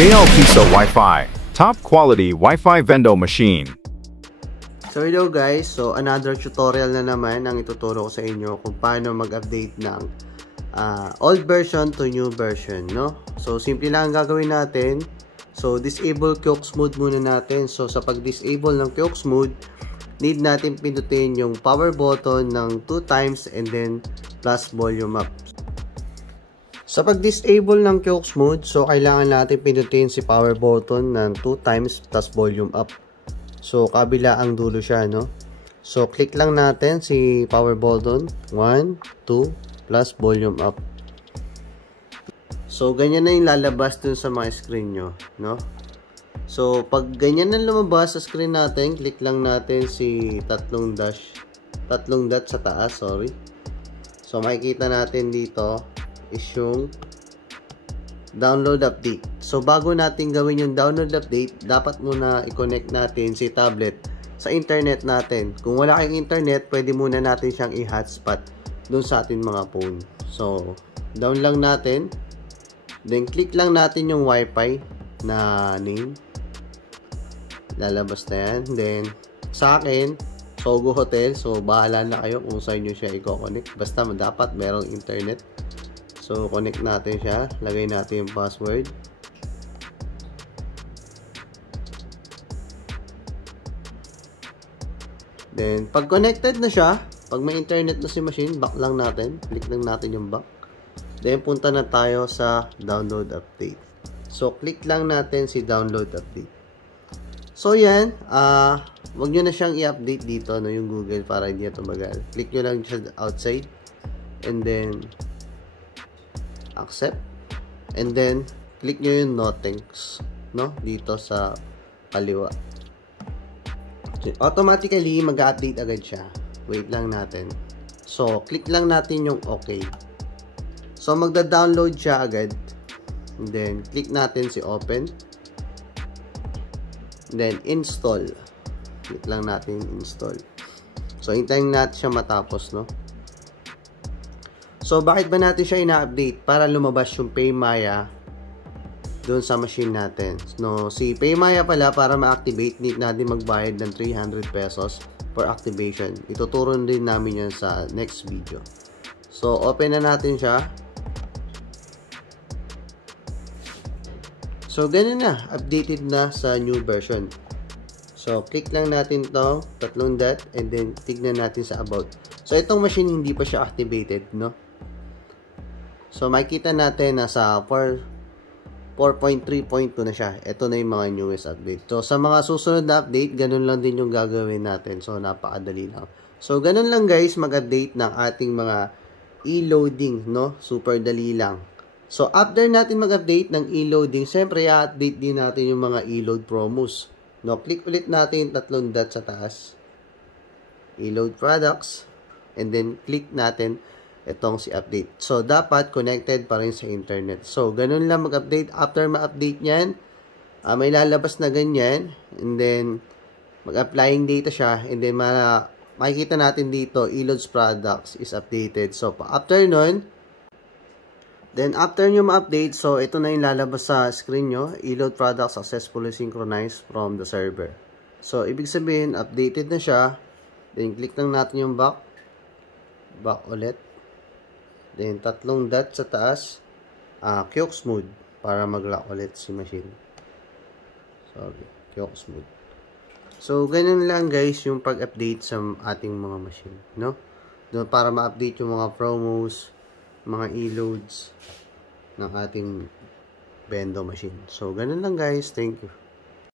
JL Pisa Wi-Fi, top quality Wi-Fi Vendo machine. So hello guys, so another tutorial na naman ang ituturo ko sa inyo kung paano mag-update ng old version to new version, no? So simple lang ang gagawin natin. So disable Kiosk mode muna natin. So sa pag-disable ng Kiosk mode, need natin pindutin yung power button ng 2 times and then plus volume up. Sa pag-disable ng Kiosk mode, so kailangan natin pindutin si power button ng 2 times plus volume up. So kabila ang dulo siya, no? So click lang natin si power button 1, 2 plus volume up. So ganyan na yung lalabas dun sa mga screen nyo, no? So pag ganyan na lumabas sa screen natin, click lang natin si tatlong dot sa taas, sorry. So makikita natin dito is yung download update. So bago natin gawin yung download update, dapat muna i-connect natin si tablet sa internet natin. Kung wala kayong internet, pwede muna natin siyang i-hotspot dun sa ating mga phone. So down lang natin, then click lang natin yung wifi na name, lalabas na yan. Then sa akin, Sogo Hotel, so bahala na kayo kung saan nyo siya i-connect, basta dapat merong internet. So connect natin siya, lagay natin yung password. Then pag connected na siya, pag may internet na si machine, back lang natin, click lang natin yung back. Then punta na tayo sa download update. So click lang natin si download update. So yan, wag nyo na siyang i-update dito, no, yung Google, para hindi na tumagal. Click nyo lang siya outside and then accept, and then click nyo yung no thanks, no, dito sa kaliwa. So, automatically mag-update agad siya. Wait lang natin. So click lang natin yung okay. So magda-download siya agad, and then click natin si open, then install. Click lang natin install. So hintayin natin siya matapos, no. So, bakit ba natin siya ina-update? Para lumabas yung PayMaya doon sa machine natin. No, si PayMaya pala, para ma-activate, need natin magbayad ng 300 pesos for activation. Ituturo din namin yan sa next video. So, open na natin siya. So, ganun na. Updated na sa new version. So, click lang natin to, tatlong dot, and then tignan natin sa about. So, itong machine hindi pa siya activated, no? So, makikita natin na sa 4.3.2 na siya. Ito na yung mga newest update. So, sa mga susunod na update, ganun lang din yung gagawin natin. So, napakadali lang. So, ganun lang guys, mag-update ng ating mga e-loading, no? Super dali lang. So, after natin mag-update ng e-loading, siyempre, i-update din natin yung mga e-load promos. No, click ulit natin tatlong dot sa taas. E-load products. And then, click natin itong si update. So, dapat connected pa rin sa internet. So, ganun lang mag-update. After ma-update nyan, may lalabas na ganyan. And then, mag-applying data siya. And then, makikita natin dito, e-loads products is updated. So, after nun, then after nyo ma-update, so, ito na yung lalabas sa screen nyo. E-load products successfully synchronized from the server. So, ibig sabihin, updated na siya. Then, click lang natin yung back. Back ulit. Then, tatlong dot sa taas, Kiosk mode, para mag-lock ulit si machine. Sorry, Kiosk mode. So, ganun lang guys yung pag-update sa ating mga machine, no? Doon para ma-update yung mga promos, mga e-loads ng ating Vendo machine. So, ganun lang guys. Thank you.